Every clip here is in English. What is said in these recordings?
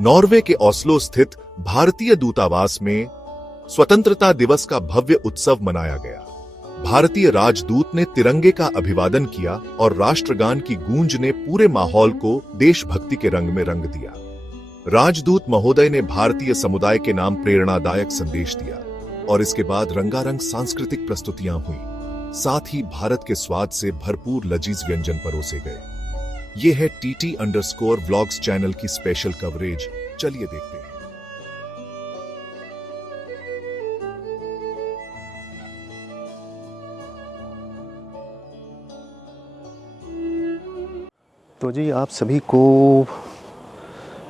Norway के Oslo स्थित भारतीय दूतावास में स्वतंत्रता दिवस का भव्य उत्सव मनाया गया। भारतीय राजदूत ने तिरंगे का अभिवादन किया और राष्ट्रगान की गूंज ने पूरे माहौल को देशभक्ति के रंग में रंग दिया। राजदूत महोदय ने भारतीय समुदाय के नाम प्रेरणादायक संदेश दिया और इसके बाद रंगारंग सांस्कृतिक प्रस्तुतियां हुई। साथ ही भारत के स्वाद से भरपूर लजीज व्यंजन परोसे गए। ये है TT_Vlogs चैनल की स्पेशल कवरेज। चलिए देखते हैं। तो जी आप सभी को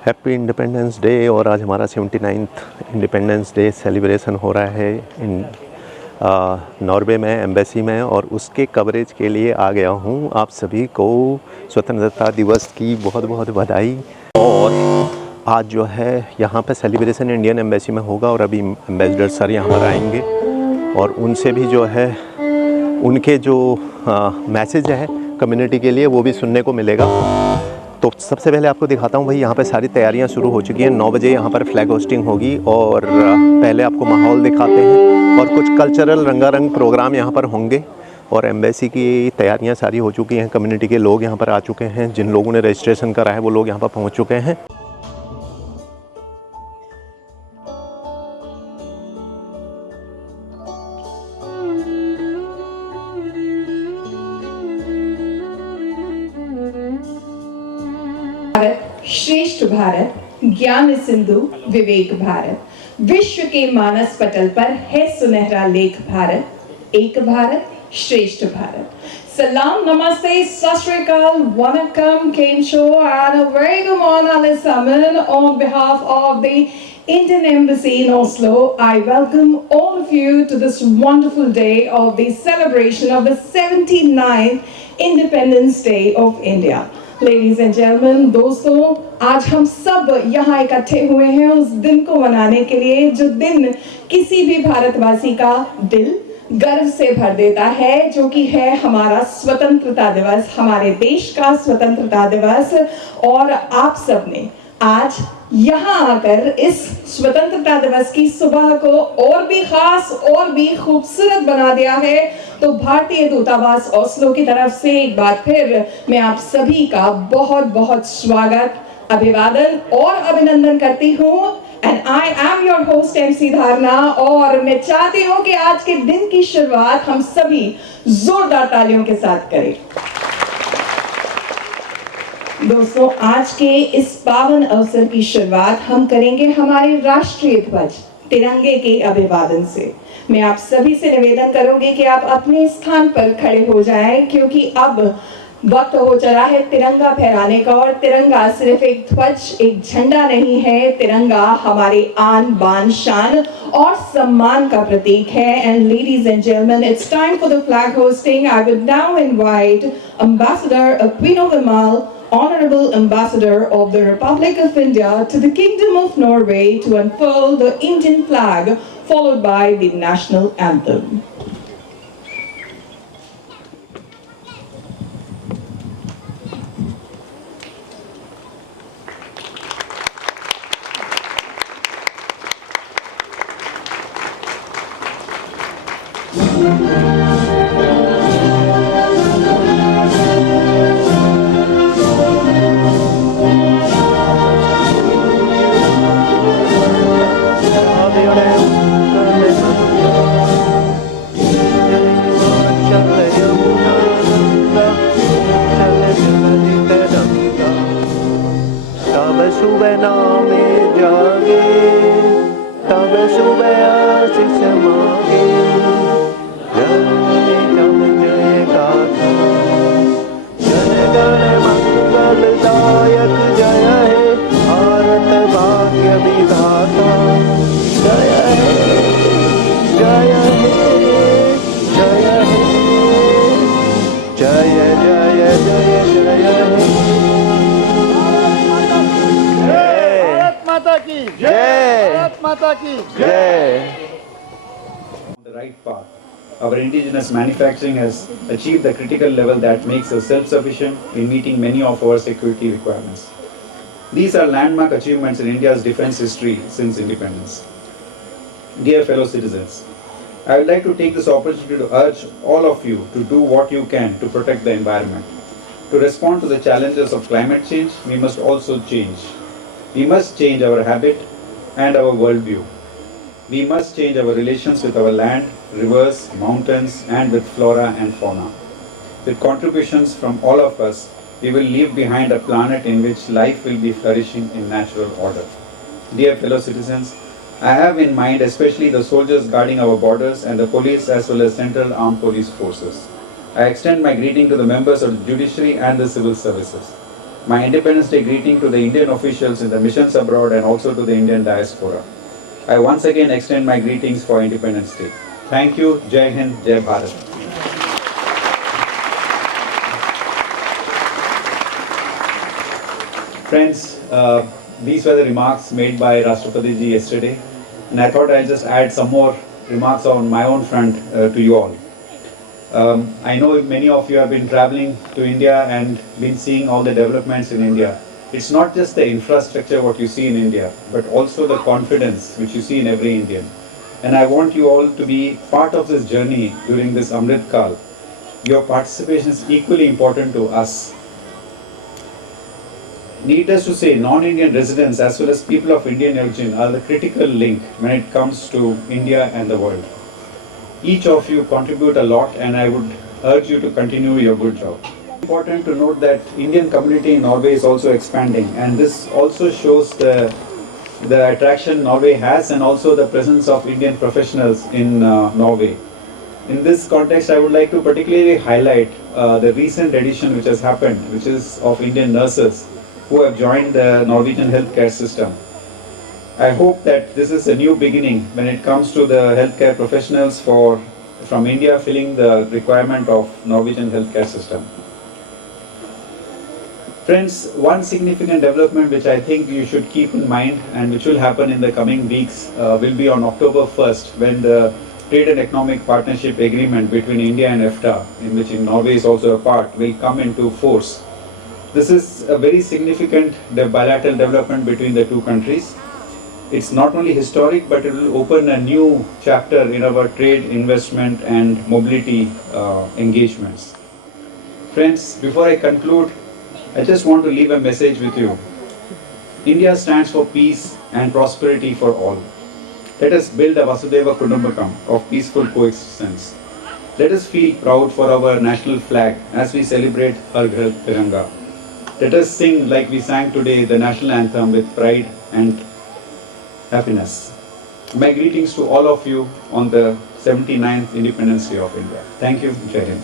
हैप्पी इंडिपेंडेंस डे। और आज हमारा 79th इंडिपेंडेंस डे सेलिब्रेशन हो रहा है इन नॉर्वे में, एम्बेसी में, और उसके कवरेज के लिए आ गया हूँ। आप सभी को स्वतंत्रता दिवस की बहुत बहुत बधाई। और आज जो है यहाँ पे सेलिब्रेशन इंडियन एम्बेसी में होगा और अभी एम्बेसडर सर यहाँ पर आएंगे और उनसे भी जो है उनके जो मैसेज है कम्युनिटी के लिए वो भी सुनने को मिलेगा। तो सबसे पहले आपको दिखाता हूँ भाई, यहाँ पे सारी तैयारियाँ शुरू हो चुकी हैं। 9 बजे यहाँ पर फ्लैग होस्टिंग होगी और पहले आपको माहौल दिखाते हैं और कुछ कल्चरल रंगारंग प्रोग्राम यहाँ पर होंगे। और एम्बेसी की तैयारियाँ सारी हो चुकी हैं। कम्युनिटी के लोग यहाँ पर आ चुके हैं। जिन लोगों ने रजिस्ट्रेशन करा है वो लोग यहाँ पर पहुँच चुके हैं। भारत श्रेष्ठ भारत, ज्ञान सिंधु विवेक भारत, विश्व के मानस पटल पर है सुनहरा लेख भारत, एक भारत श्रेष्ठ Bharat. Salam, namaste, sat sri akal, vanakkam, kemcho, and a very good morning, Alisaman. On behalf of the Indian Embassy in Oslo, I welcome all of you to this wonderful day of the celebration of the 79th Independence Day of India. Ladies and gentlemen, दोस्तों, आज हम सब यहाँ इकट्ठे हुए हैं उस दिन को मनाने के लिए जो दिन किसी भी भारतवासी का दिल गर्व से भर देता है, जो कि है हमारा स्वतंत्रता दिवस, हमारे देश का स्वतंत्रता दिवस। और आप सब ने आज यहाँ आकर इस स्वतंत्रता दिवस की सुबह को और भी खास और भी खूबसूरत बना दिया है। तो भारतीय दूतावास ओस्लो की तरफ से एक बार फिर मैं आप सभी का बहुत बहुत स्वागत, अभिवादन और अभिनंदन करती हूँ। And I am your host MC धारणा और मैं चाहती हूँ कि आज के दिन की शुरुआत हम सभी जोरदार तालियों के साथ करें। दोस्तों, आज के इस पावन अवसर की शुरुआत हम करेंगे हमारे राष्ट्रीय ध्वज तिरंगे के अभिवादन से। मैं आप सभी से निवेदन करूंगी कि आप अपने स्थान पर खड़े हो जाएं, क्योंकि अब वक्त हो चला है तिरंगा फहराने का। और तिरंगा सिर्फ एक ध्वज, एक झंडा नहीं है। तिरंगा हमारे आन बान शान और सम्मान का प्रतीक है। And ladies and gentlemen, it's time for the flag hoisting. I would now invite ambassador Aquino विमाल, Honorable Ambassador of the Republic of India to the Kingdom of Norway, to unfurl the Indian flag, followed by the national anthem. सुबह नामे जागे, तब सुबह आशीष मांगे, जय जय गाथा, जय जय मंगलदायक, जय है भारत भाग्य विधाता, जय है, जय है, जय है, जय जय जय जय है। माता की जय, भारत माता की जय। The right path. Our indigenous manufacturing has achieved the critical level that makes us self-sufficient in meeting many of our security requirements. These are landmark achievements in India's defense history since independence. Dear fellow citizens, I would like to take this opportunity to urge all of you to do what you can to protect the environment. To respond to the challenges of climate change, we must also change. We must change our habit and our worldview. We must change our relations with our land, rivers, mountains, and with flora and fauna. With contributions from all of us, we will leave behind a planet in which life will be flourishing in natural order. Dear fellow citizens, I have in mind especially the soldiers guarding our borders and the police as well as Central Armed Police Forces. I extend my greeting to the members of the judiciary and the civil services. My Independence Day greeting to the Indian officials in the missions abroad and also to the Indian diaspora. I once again extend my greetings for Independence Day. Thank you. Jai Hind, Jai Bharat. Friends, these were the remarks made by Rashtrapati ji yesterday, and I thought I'd just add some more remarks on my own front to you all. I know many of you have been traveling to India and been seeing all the developments in India. It's not just the infrastructure what you see in India, but also the confidence which you see in every Indian. And I want you all to be part of this journey during this Amrit Kal. Your participation is equally important to us. Needless to say, non-Indian residents as well as people of Indian origin are the critical link when it comes to India and the world. Each of you contribute a lot, and I would urge you to continue your good job. Important to note that Indian community in Norway is also expanding, and this also shows the attraction Norway has and also the presence of Indian professionals in Norway. In this context, I would like to particularly highlight the recent addition which has happened, which is of Indian nurses who have joined the Norwegian healthcare system. I hope that this is a new beginning when it comes to the healthcare professionals from India filling the requirement of Norwegian healthcare system. Friends, one significant development which I think you should keep in mind and which will happen in the coming weeks will be on October 1st when the Trade and Economic Partnership Agreement between India and EFTA, in which Norway is also a part, will come into force. This is a very significant bilateral development between the two countries. It's not only historic, but it will open a new chapter in our trade, investment and mobility engagements. Friends, before I conclude, I just want to leave a message with you. India stands for peace and prosperity for all. Let us build a Vasudhaiva Kudumbakam of peaceful coexistence. Let us feel proud for our national flag as we celebrate Har Ghar Tiranga. Let us sing like we sang today the national anthem with pride and happiness. My greetings to all of you on the 79th Independence Day of India. Thank you. Jai Hind.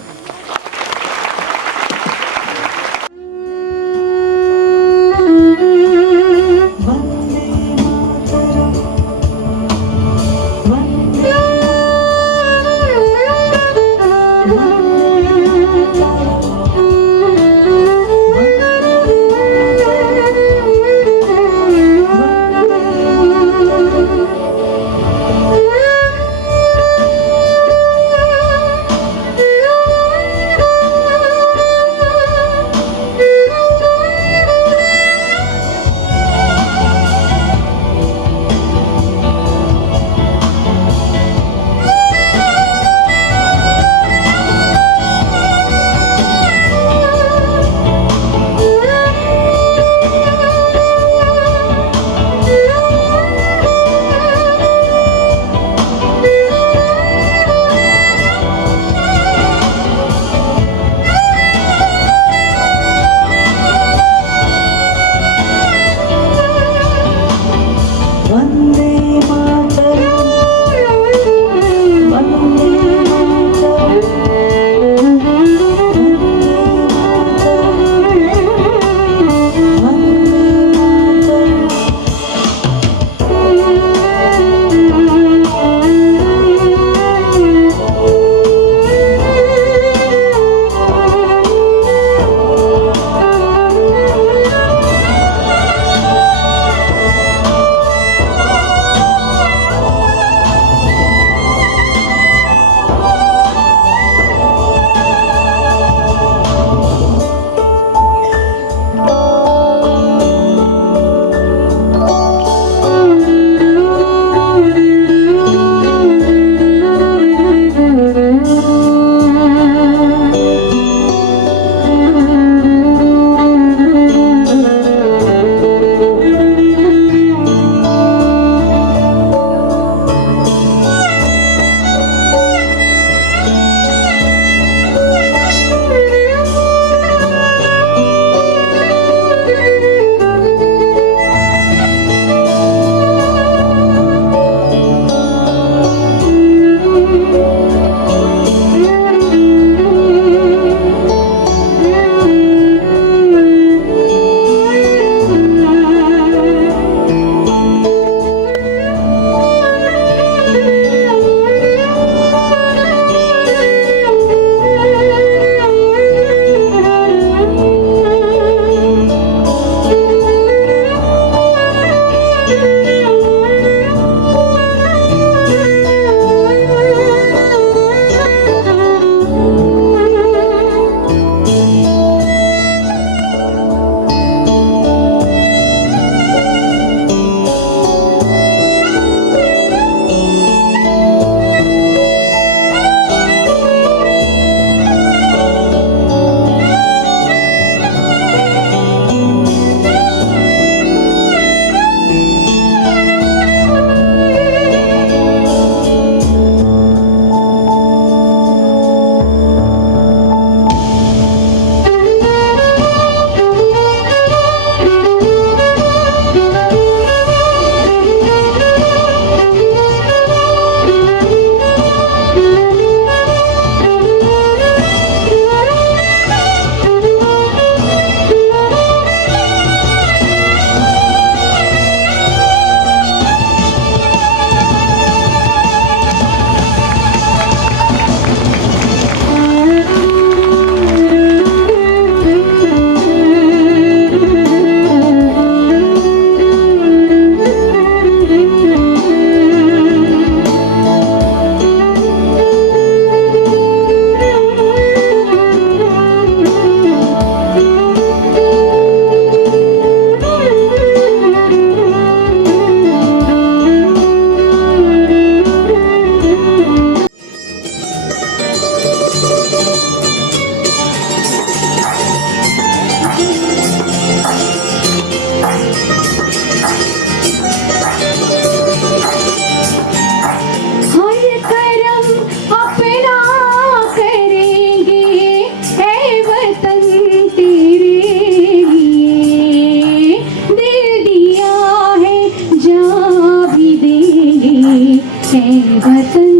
वतन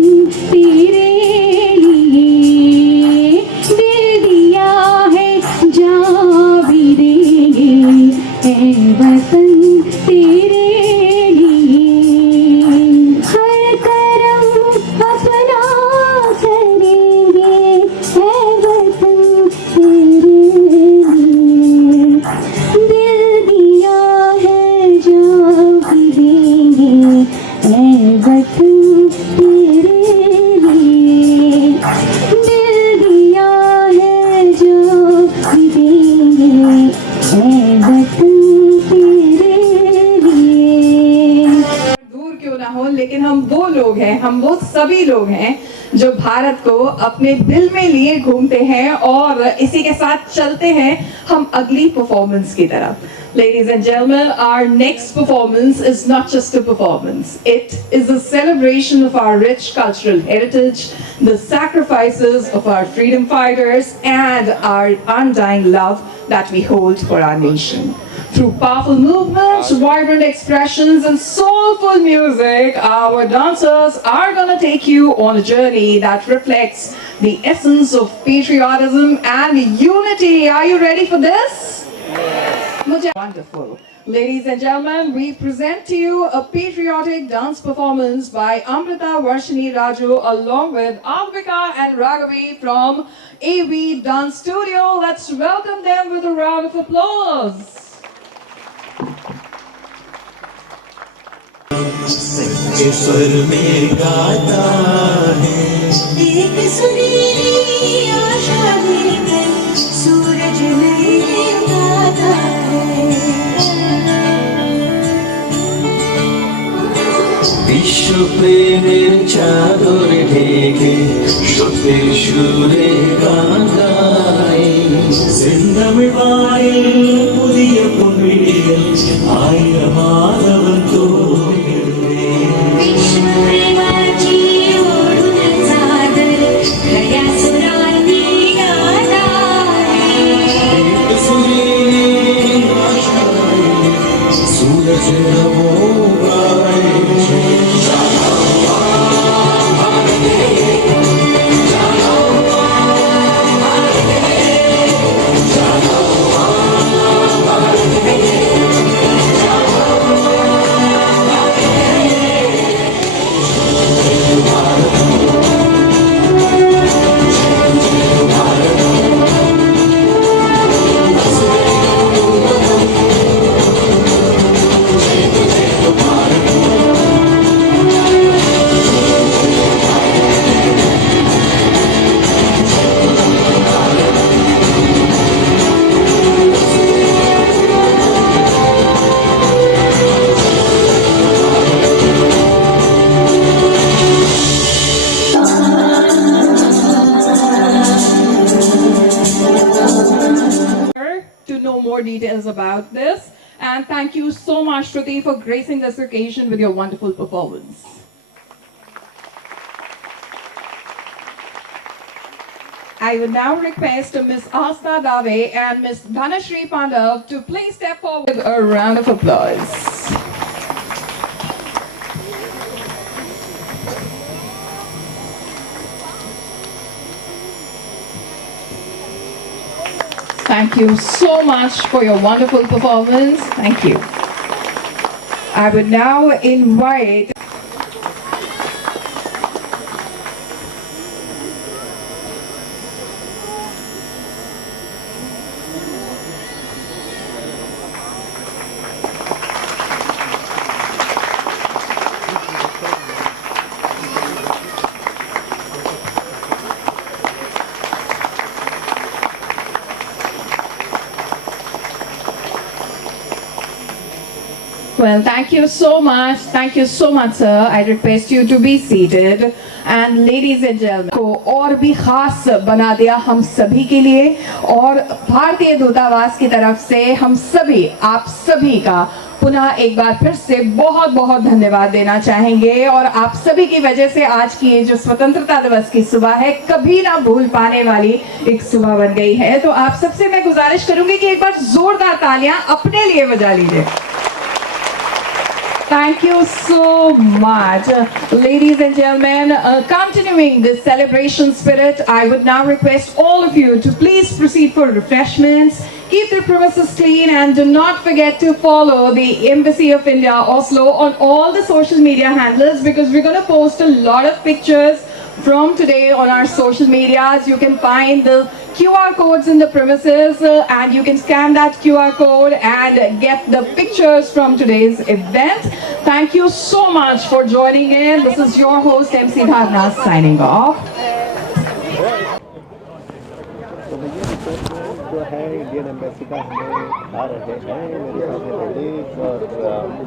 तेरे लिए दिल दिया है, जान भी देंगे, ऐ वतन तेरे लिए हर करम अपना करेंगे, ऐ वतन तेरे लिए दिल दिया है, जान भी देंगे, ऐ वतन तेरे लिए दिल दिया है, जान भी देंगे, ऐ वतन तेरे लिए। दूर क्यों ना हो, लेकिन हम वो लोग हैं, हम वो सभी लोग हैं जो भारत को अपने दिल में लिए घूमते हैं और इसी के साथ चलते हैं हम अगली परफॉर्मेंस की तरफ। Ladies and gentlemen, our next performance is not just a performance. It is a celebration of our rich cultural heritage, the sacrifices of our freedom fighters, and our undying love that we hold for our nation. Through powerful movements, vibrant expressions, and soulful music, our dancers are going to take you on a journey that reflects the essence of patriotism and unity. Are you ready for this? Wonderful. Ladies and gentlemen, we present to you a patriotic dance performance by Amrita Varshini Raju along with Alvika and Raghavi from AV Dance Studio. Let's welcome them with a round of applause. स्वर में गाता है, एक सुरीली आशा लेकर सूरज में गाता है, विश्व प्रेमेर चादर ढेके সত্যের সুরে গান গাই, செந்தமிழ் வாயில் புதிய பொன்விழியில் ஆயிரம் மாதவன் தோன்றுவே. विश्व प्रेमाची ओढून चादर खऱ्या सुरांनी गाता है, एक सुरीली आशा सूरज नवो गाय छे. To know more details about this, and thank you so much, Shruti, for gracing this occasion with your wonderful performance. I would now request Ms. Asta Dave and Ms. Dhanashri Pandav to please step forward with a round of applause. Thank you so much for your wonderful performance. Thank you. I would now invite Well, thank you so much. Thank you so much, sir. I request you to be seated. And ladies and gentlemen, को और भी खास बना दिया हम सभी के लिए, और भारतीय दूतावास की तरफ से हम सभी, आप सभी का पुनः एक बार फिर से बहुत बहुत धन्यवाद देना चाहेंगे। और आप सभी की वजह से आज की ये जो स्वतंत्रता दिवस की सुबह है, कभी ना भूल पाने वाली एक सुबह बन गई है। तो आप सबसे मैं गुजारिश करूंगी कि एक बार जोरदार तालियां अपने लिए बजा लीजिए। Thank you so much. Ladies and gentlemen, continuing this celebration spirit, I would now request all of you to please proceed for refreshments. Keep the premises clean and do not forget to follow the Embassy of India, Oslo on all the social media handles, because we're going to post a lot of pictures from today on our social medias. You can find the QR codes in the premises and you can scan that QR code and get the pictures from today's event. Thank you so much for joining in. This is your host MC Bhavna signing off. जो है Indian embassy का हमें आ रहे हैं मेरे सामने ladies और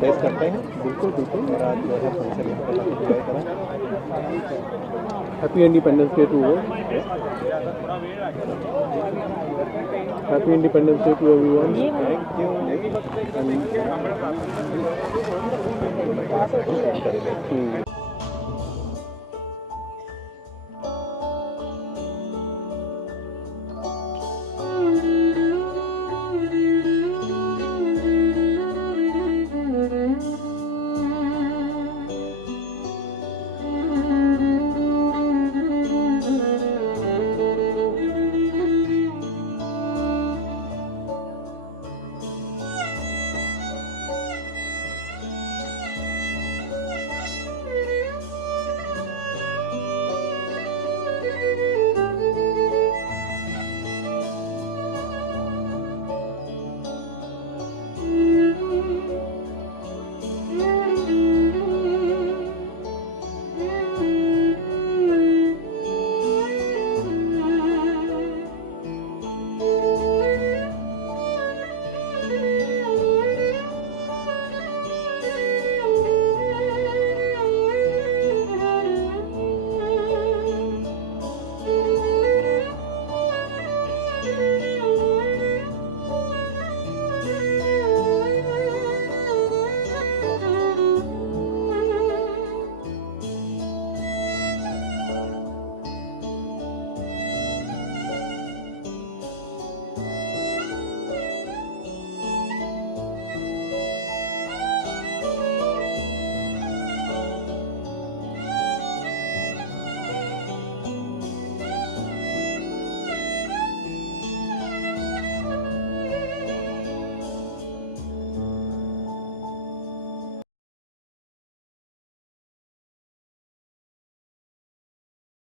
test करते हैं बिल्कुल बिल्कुल और आज जो है फंक्शन एंजॉय करा happy Independence Day to all happy Independence Day to everyone thank you